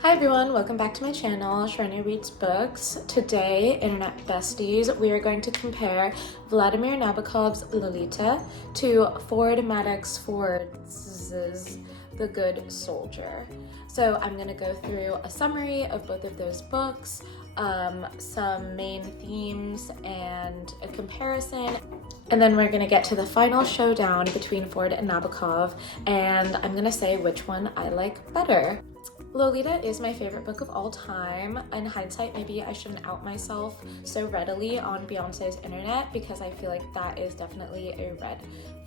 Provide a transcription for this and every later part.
Hi everyone, welcome back to my channel, Sharona Reads Books. Today, Internet Besties, we are going to compare Vladimir Nabokov's Lolita to Ford Madox Ford's The Good Soldier. So I'm going to go through a summary of both of those books, some main themes, and a comparison. And then we're going to get to the final showdown between Ford and Nabokov, and I'm going to say which one I like better. Lolita is my favorite book of all time. In hindsight, maybe I shouldn't out myself so readily on Beyonce's internet because I feel like that is definitely a red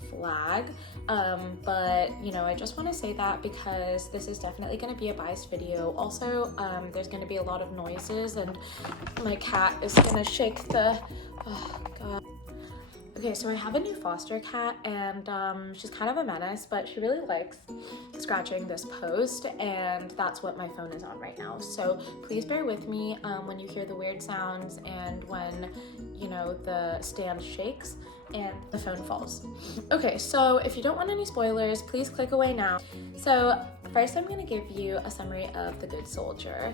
flag. But you know, I just want to say that because this is definitely going to be a biased video. Also, there's going to be a lot of noises and my cat is going to shake the, oh god. Okay, so I have a new foster cat and she's kind of a menace, but she really likes scratching this post, and that's what my phone is on right now. So please bear with me when you hear the weird sounds and when, you know, the stand shakes and the phone falls. Okay, so if you don't want any spoilers, please click away now. So first I'm gonna give you a summary of The Good Soldier.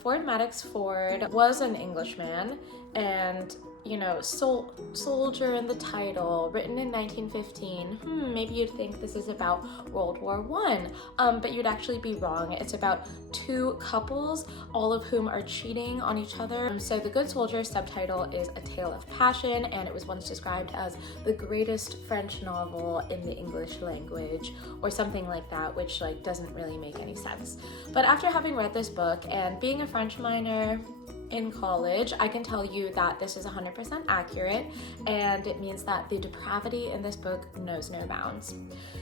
Ford Madox Ford was an Englishman, and you know, soldier in the title, written in 1915. Maybe you'd think this is about World War I, but you'd actually be wrong. It's about two couples, all of whom are cheating on each other. So The Good Soldier subtitle is A Tale of Passion, and it was once described as the greatest French novel in the English language, or something like that, which like doesn't really make any sense. But after having read this book and being a French minor in college, I can tell you that this is 100% accurate, and it means that the depravity in this book knows no bounds.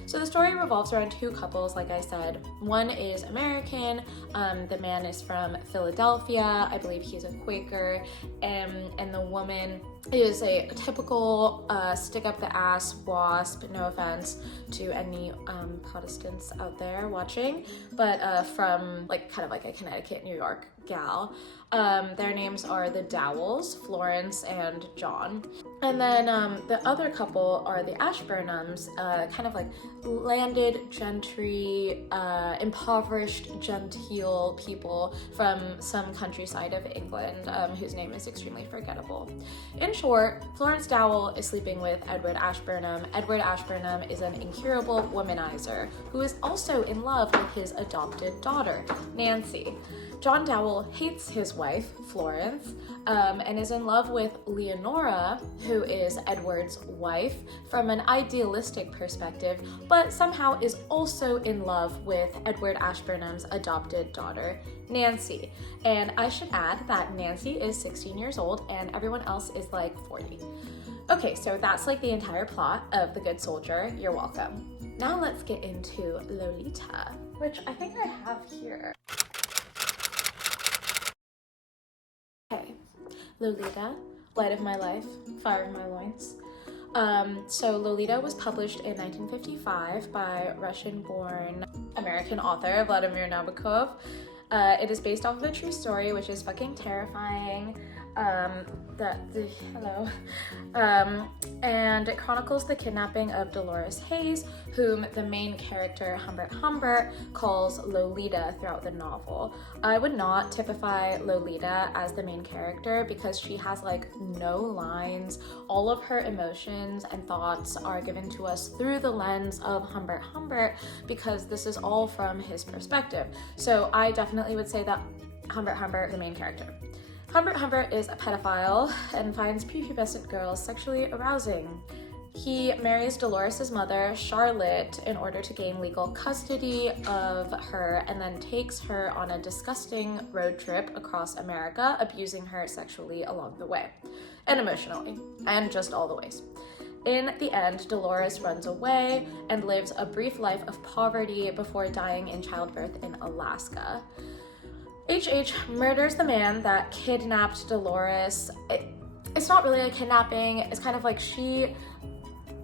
So the story revolves around two couples, like I said. One is American, the man is from Philadelphia, I believe he's a Quaker, and the woman is a typical stick up the ass wasp, no offense to any Protestants out there watching, but from like kind of like a Connecticut, New York gal. Their names are the Dowells, Florence and John. And then the other couple are the Ashburnhams, kind of like landed gentry, impoverished genteel people from some countryside of England, whose name is extremely forgettable. In short, Florence Dowell is sleeping with Edward Ashburnham. Edward Ashburnham is an incurable womanizer who is also in love with his adopted daughter, Nancy. John Dowell hates his wife, Florence, and is in love with Leonora, who is Edward's wife, from an idealistic perspective, but somehow is also in love with Edward Ashburnham's adopted daughter, Nancy. And I should add that Nancy is 16 years old and everyone else is like 40. Okay, so that's like the entire plot of The Good Soldier. You're welcome. Now let's get into Lolita, which I think I have here. Okay, Lolita, light of my life, fire of my loins. So Lolita was published in 1955 by Russian-born American author Vladimir Nabokov. It is based off of a true story, which is fucking terrifying. And it chronicles the kidnapping of Dolores Hayes, whom the main character Humbert calls Lolita throughout the novel. I would not typify Lolita as the main character because she has like no lines. All of her emotions and thoughts are given to us through the lens of Humbert because this is all from his perspective. So I definitely would say that Humbert is the main character. Humbert is a pedophile and finds prepubescent girls sexually arousing. He marries Dolores' mother, Charlotte, in order to gain legal custody of her, and then takes her on a disgusting road trip across America, abusing her sexually along the way, and emotionally, and just all the ways. In the end, Dolores runs away and lives a brief life of poverty before dying in childbirth in Alaska. H.H. murders the man that kidnapped Dolores. It's not really a kidnapping, it's kind of like she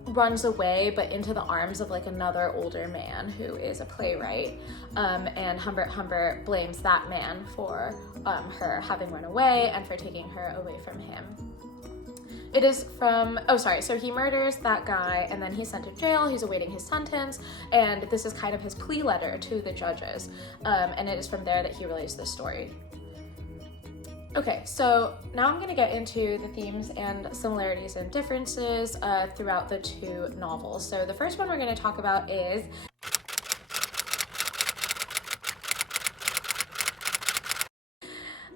runs away but into the arms of like another older man who is a playwright, and Humbert blames that man for her having run away and for taking her away from him. It is from, oh sorry, so he murders that guy and then he's sent to jail, he's awaiting his sentence, and this is kind of his plea letter to the judges, and it is from there that he relays this story. Okay, so now I'm gonna get into the themes and similarities and differences throughout the two novels. So the first one we're gonna talk about is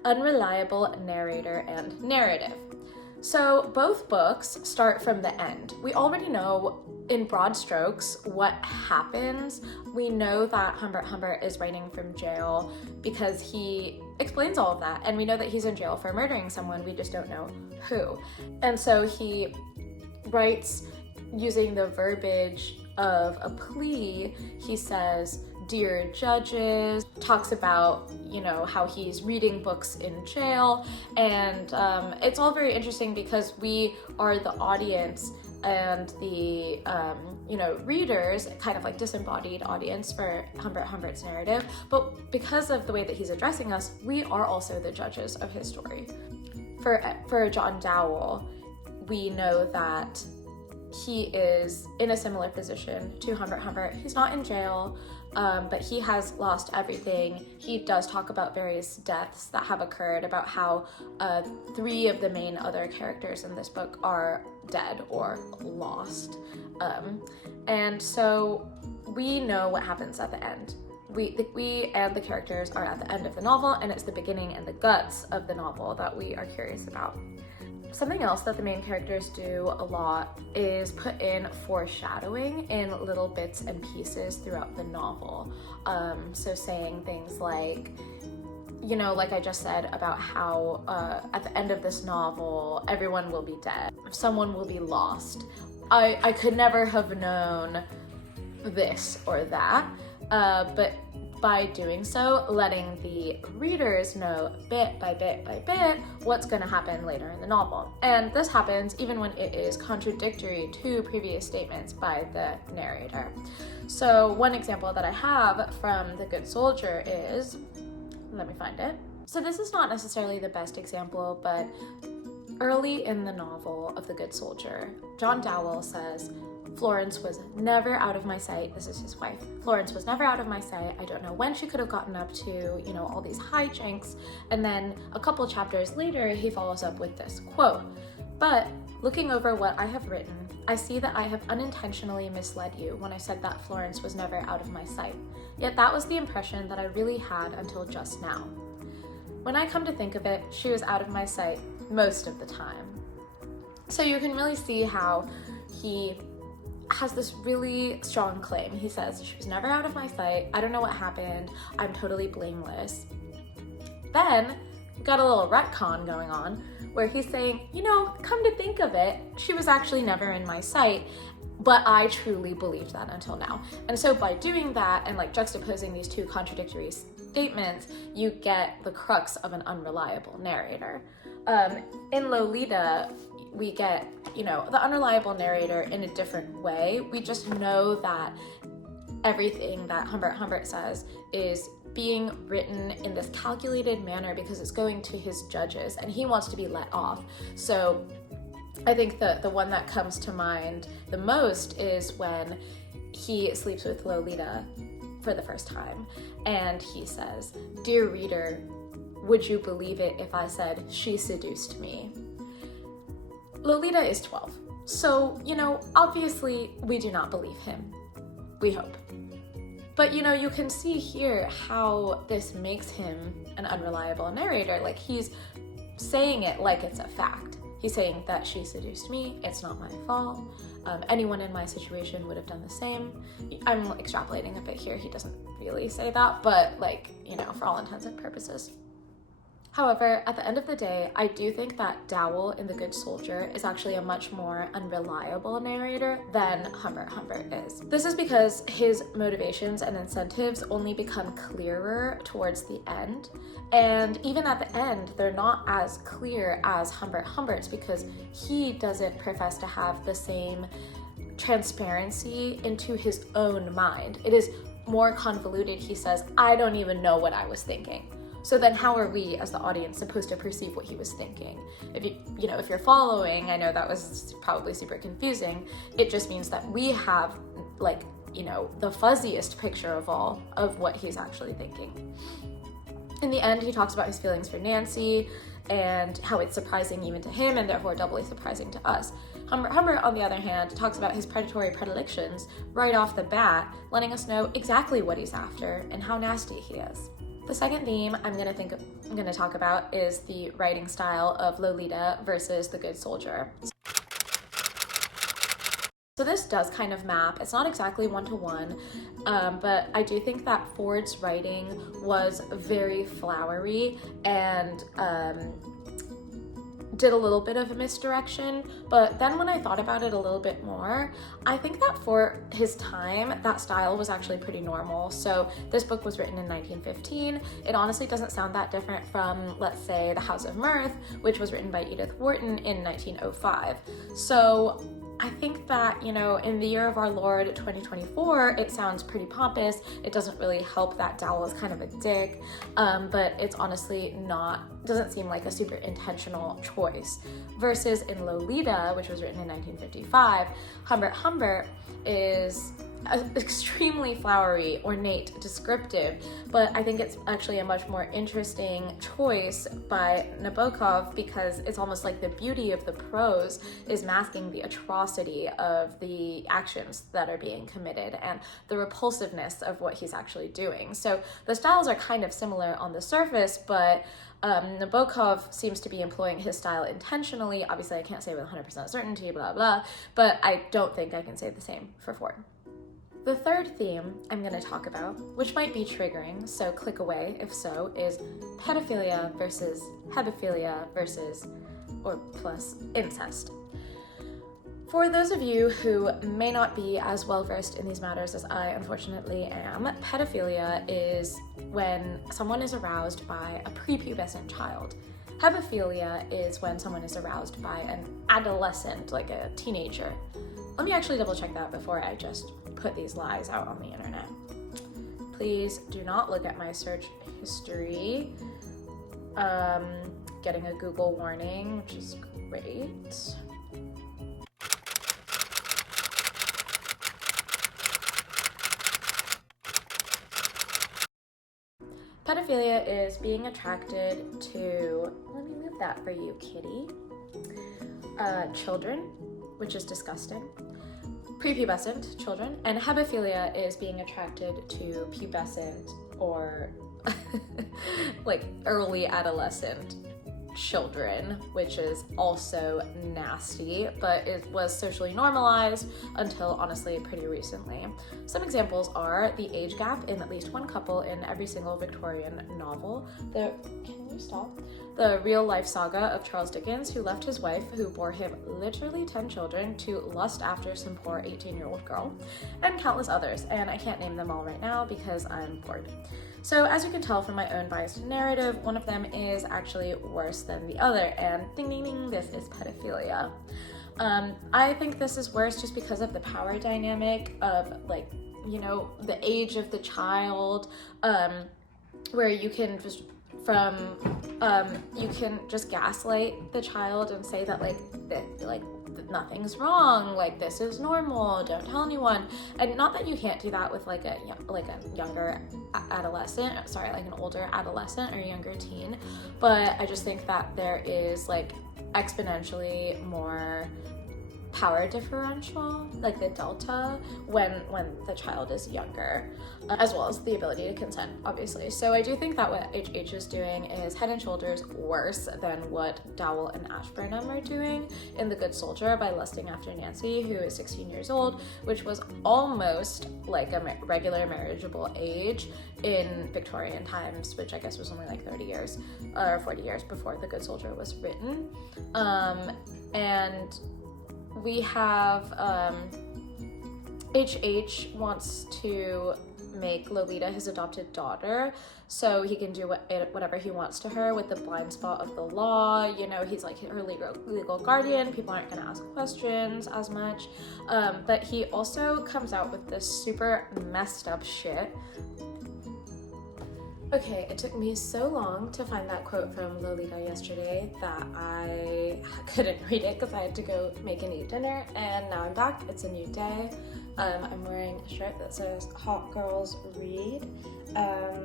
Unreliable, Narrator, and Narrative. So both books start from the end. We already know in broad strokes what happens. We know that Humbert Humbert is writing from jail because he explains all of that, and we know that he's in jail for murdering someone, we just don't know who. And so he writes using the verbiage of a plea. He says, "Dear judges," talks about, you know, how he's reading books in jail, and it's all very interesting because we are the audience and the, you know, readers, kind of like disembodied audience for Humbert Humbert's narrative, but because of the way that he's addressing us, we are also the judges of his story. For John Dowell, we know that he is in a similar position to Humbert Humbert. He's not in jail, but he has lost everything. He does talk about various deaths that have occurred, about how 3 of the main other characters in this book are dead or lost. And so we know what happens at the end. We and the characters are at the end of the novel, and it's the beginning and the guts of the novel that we are curious about. Something else that the main characters do a lot is put in foreshadowing in little bits and pieces throughout the novel. So saying things like, you know, like I just said about how at the end of this novel, everyone will be dead. Someone will be lost. I could never have known this or that, but by doing so, letting the readers know bit by bit by bit what's going to happen later in the novel. And this happens even when it is contradictory to previous statements by the narrator. So one example that I have from The Good Soldier is, let me find it. So this is not necessarily the best example, but early in the novel of The Good Soldier, John Dowell says, "Florence was never out of my sight." This is his wife. "Florence was never out of my sight. I don't know when she could have gotten up to, you know, all these hijinks." And then a couple chapters later, he follows up with this quote, "But looking over what I have written, I see that I have unintentionally misled you when I said that Florence was never out of my sight. Yet that was the impression that I really had until just now. When I come to think of it, she was out of my sight most of the time." So you can really see how he has this really strong claim. He says, "She was never out of my sight. I don't know what happened. I'm totally blameless." Then we've got a little retcon going on where he's saying, you know, come to think of it, she was actually never in my sight, but I truly believed that until now. And so by doing that and like juxtaposing these two contradictory statements, you get the crux of an unreliable narrator. In Lolita, we get, you know, the unreliable narrator in a different way. We just know that everything that Humbert says is being written in this calculated manner because it's going to his judges and he wants to be let off. So I think the one that comes to mind the most is when he sleeps with Lolita for the first time and he says, "Dear reader, would you believe it if I said she seduced me?" Lolita is 12, so, you know, obviously we do not believe him. We hope. But, you know, you can see here how this makes him an unreliable narrator. Like, he's saying it like it's a fact. He's saying that she seduced me, it's not my fault. Anyone in my situation would have done the same. I'm extrapolating a bit here, he doesn't really say that, but like, you know, for all intents and purposes. However, at the end of the day, I do think that Dowell in The Good Soldier is actually a much more unreliable narrator than Humbert is. This is because his motivations and incentives only become clearer towards the end. And even at the end, they're not as clear as Humbert's because he doesn't profess to have the same transparency into his own mind. It is more convoluted. He says, "I don't even know what I was thinking." So then how are we as the audience supposed to perceive what he was thinking? If you're following, I know that was probably super confusing. It just means that we have like, the fuzziest picture of all of what he's actually thinking. In the end, he talks about his feelings for Nancy and how it's surprising even to him and therefore doubly surprising to us. Humber, on the other hand, talks about his predatory predilections right off the bat, letting us know exactly what he's after and how nasty he is. The second theme I'm going to talk about is the writing style of Lolita versus The Good Soldier. So this does kind of map. It's not exactly one-to-one, but I do think that Ford's writing was very flowery and did a little bit of a misdirection, but then when I thought about it a little bit more, I think that for his time, that style was actually pretty normal. So this book was written in 1915. It honestly doesn't sound that different from, let's say, The House of Mirth, which was written by Edith Wharton in 1905. So I think that, in the year of our Lord 2024, it sounds pretty pompous. It doesn't really help that Dowell is kind of a dick, but it's honestly doesn't seem like a super intentional choice. Versus in Lolita, which was written in 1955, Humbert is extremely flowery, ornate, descriptive, but I think it's actually a much more interesting choice by Nabokov because it's almost like the beauty of the prose is masking the atrocity of the actions that are being committed and the repulsiveness of what he's actually doing. So the styles are kind of similar on the surface, but Nabokov seems to be employing his style intentionally. Obviously, I can't say with 100% certainty, blah, blah, but I don't think I can say the same for Ford. The third theme I'm going to talk about, which might be triggering, so click away if so, is pedophilia versus hebephilia versus or plus incest. For those of you who may not be as well versed in these matters as I unfortunately am, pedophilia is when someone is aroused by a prepubescent child. Hebephilia is when someone is aroused by an adolescent, like a teenager. Let me actually double check that before I just put these lies out on the internet. Please do not look at my search history. Getting a Google warning, which is great. Pedophilia is being attracted to, let me move that for you, kitty, children, which is disgusting, prepubescent children, and hebephilia is being attracted to pubescent or like early adolescent children, which is also nasty, but it was socially normalized until honestly pretty recently. Some examples are the age gap in at least one couple in every single Victorian novel. Can you stop? The real life saga of Charles Dickens, who left his wife, who bore him literally 10 children, to lust after some poor 18-year-old girl, and countless others, and I can't name them all right now because I'm bored. So as you can tell from my own biased narrative, one of them is actually worse than the other, and ding ding ding, this is pedophilia. I think this is worse just because of the power dynamic of, like, the age of the child, where you can just you can just gaslight the child and say that nothing's wrong, like this is normal, don't tell anyone. And not that you can't do that with like a younger adolescent, like an older adolescent or younger teen, but I just think that there is like exponentially more power differential, like the delta, when the child is younger, as well as the ability to consent, obviously. So I do think that what HH is doing is head and shoulders worse than what Dowell and Ashburnham are doing in The Good Soldier by lusting after Nancy, who is 16 years old, which was almost like a regular marriageable age in Victorian times, which I guess was only like 30 years or 40 years before The Good Soldier was written. And we have HH wants to make Lolita his adopted daughter so he can do whatever he wants to her with the blind spot of the law. He's like her legal guardian. People aren't going to ask questions as much. But he also comes out with this super messed up shit. Okay, it took me so long to find that quote from Lolita yesterday that I couldn't read it because I had to go make and eat dinner, and now I'm back. It's a new day. I'm wearing a shirt that says Hot Girls Read,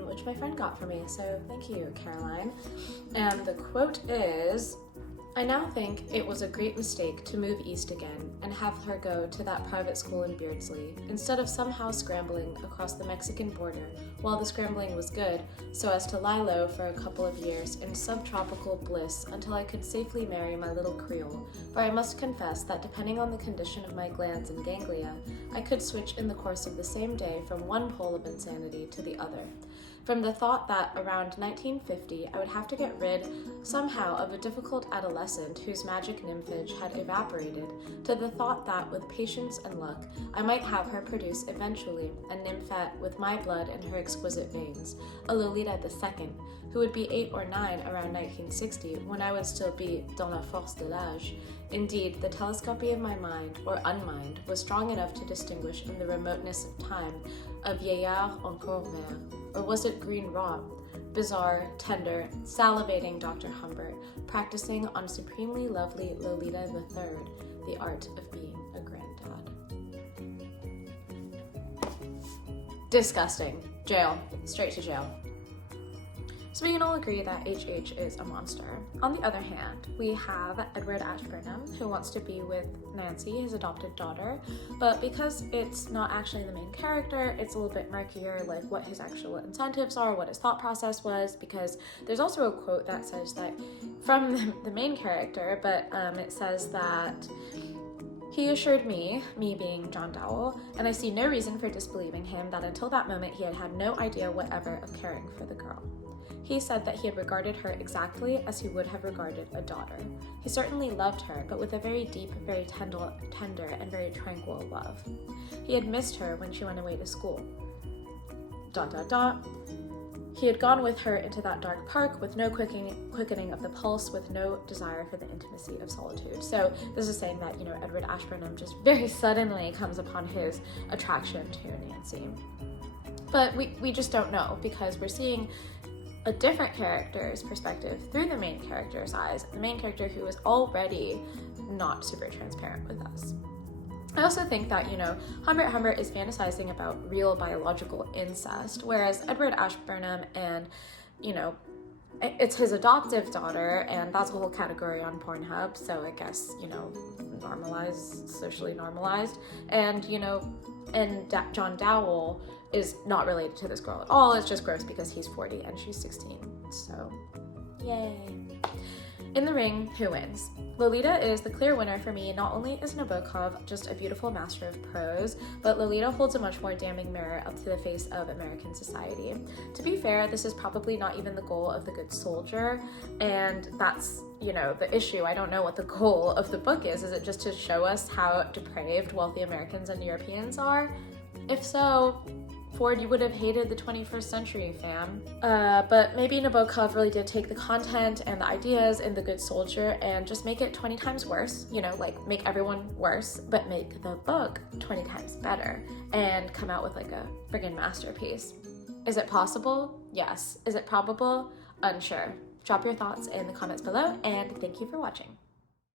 which my friend got for me, so thank you, Caroline. And the quote is, "I now think it was a great mistake to move east again and have her go to that private school in Beardsley, instead of somehow scrambling across the Mexican border while the scrambling was good, so as to lie low for a couple of years in subtropical bliss until I could safely marry my little Creole, for I must confess that depending on the condition of my glands and ganglia, I could switch in the course of the same day from one pole of insanity to the other. From the thought that around 1950 I would have to get rid somehow of a difficult adolescent whose magic nymphage had evaporated, to the thought that with patience and luck I might have her produce eventually a nymphette with my blood in her exquisite veins, a Lolita II, who would be 8 or 9 around 1960 when I would still be dans la force de l'âge. Indeed, the telescopy of my mind, or unmind, was strong enough to distinguish in the remoteness of time a vieillard encore vert, or was it green rot, bizarre, tender, salivating Dr. Humbert, practicing on supremely lovely Lolita III, the art of being a granddad." Disgusting. Jail. Straight to jail. So we can all agree that HH is a monster. On the other hand, we have Edward Ashburnham, who wants to be with Nancy, his adopted daughter, but because it's not actually the main character, it's a little bit murkier, like what his actual incentives are, what his thought process was, because there's also a quote that says that from the main character, but it says that he assured me being John Dowell, and I see no reason for disbelieving him, that until that moment he had had no idea whatever of caring for the girl. He said that he had regarded her exactly as he would have regarded a daughter. He certainly loved her, but with a very deep, very tender, and very tranquil love. He had missed her when she went away to school. ... He had gone with her into that dark park with no quickening of the pulse, with no desire for the intimacy of solitude. So this is saying that, Edward Ashburnham just very suddenly comes upon his attraction to Nancy. But we just don't know, because we're seeing a different character's perspective through the main character's eyes, the main character who is already not super transparent with us. I also think that, Humbert is fantasizing about real biological incest, whereas Edward Ashburnham and, it's his adoptive daughter, and that's a whole category on Pornhub, so I guess, normalized, socially normalized, and, John Dowell is not related to this girl at all. It's just gross because he's 40 and she's 16, so yay. In the ring, who wins? Lolita is the clear winner for me. Not only is Nabokov just a beautiful master of prose, but Lolita holds a much more damning mirror up to the face of American society. To be fair, this is probably not even the goal of The Good Soldier, and that's, the issue. I don't know what the goal of the book is. Is it just to show us how depraved wealthy Americans and Europeans are? If so, Ford, you would have hated the 21st century, fam. But maybe Nabokov really did take the content and the ideas in The Good Soldier and just make it 20 times worse, make everyone worse, but make the book 20 times better and come out with a friggin' masterpiece. Is it possible? Yes. Is it probable? Unsure. Drop your thoughts in the comments below, and thank you for watching.